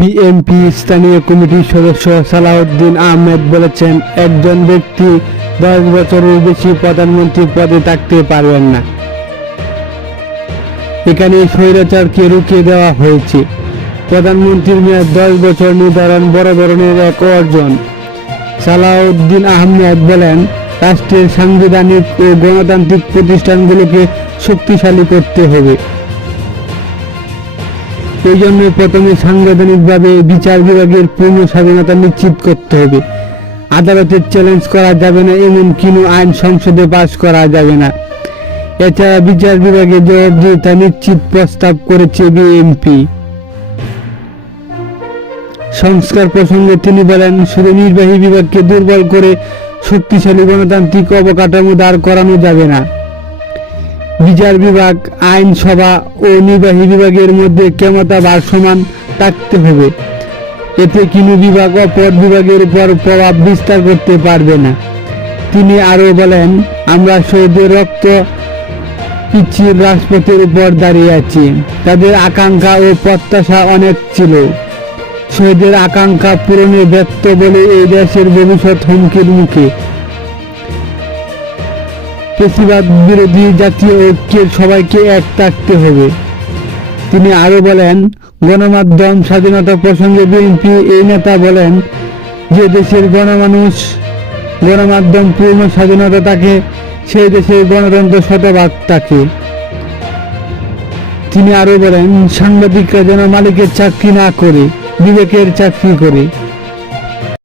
BNP স্থানীয় কমিটির সদস্য সালাউদ্দিন আহমেদ বলেছেন, একজন ব্যক্তি 10 বছরের বেশি প্রধানমন্ত্রী পদে থাকতে পারবেন না। এখানে স্বৈরাচারকে রুখে দেওয়া হয়েছে। প্রধানমন্ত্রীর মেয়াদ 10 বছর নির্ধারণ বড় ধরনের এক অর্জন। সালাউদ্দিন আহমেদ বলেন, রাষ্ট্রের সাংবিধানিক ও গণতান্ত্রিক প্রতিষ্ঠানগুলোকে শক্তিশালী করতে হবে। এই জন্য প্রথমে সাংবিধানিকভাবে বিচার বিভাগের পূর্ণ স্বাধীনতা নিশ্চিত করতে হবে। আদালতের চ্যালেঞ্জ করা যাবে না, এমন কোনো আইন সংসদে পাস করা যাবে না। এছাড়া বিচার বিভাগের জবাবদিহিতা নিশ্চিত প্রস্তাব করেছে বিএনপি। সংস্কার প্রসঙ্গে তিনি বলেন, শুধু নির্বাহী বিভাগকে দুর্বল করে শক্তিশালী গণতান্ত্রিক অবকাঠামো দাঁড় করানো যাবে না। বিচার বিভাগ, আইনসভা ও নির্বাহী বিভাগের মধ্যে ক্ষমতা ভারসম্য থাকতে হবে। এতে কোনো বিভাগ অপর বিভাগের উপর প্রভাব বিস্তার করতে পারবে না। তিনি আরও বলেন, আমরা শহীদদের রক্ত পিচ্ছিল রাজপথের উপর দাঁড়িয়ে আছি। তাদের আকাঙ্ক্ষা ও প্রত্যাশা অনেক ছিল। শহীদদের আকাঙ্ক্ষা পূরণে ব্যর্থ বলে এই দেশের ভবিষ্যৎ হুমকির মুখে। ফ্যাসিবাদ বিরোধী জাতীয় ঐক্যের সবাইকে এক থাকতে হবে। তিনি আরও বলেন, গণমাধ্যম স্বাধীনতা প্রসঙ্গে বিএনপি এই নেতা বলেন, যে দেশের গণমাধ্যম পূর্ণ স্বাধীনতা থাকে, সেই দেশের গণতন্ত্র শতভাগ থাকে। তিনি আরও বলেন, সাংবাদিকরা যেন মালিকের চাকরি না করে বিবেকের চাকরি করে।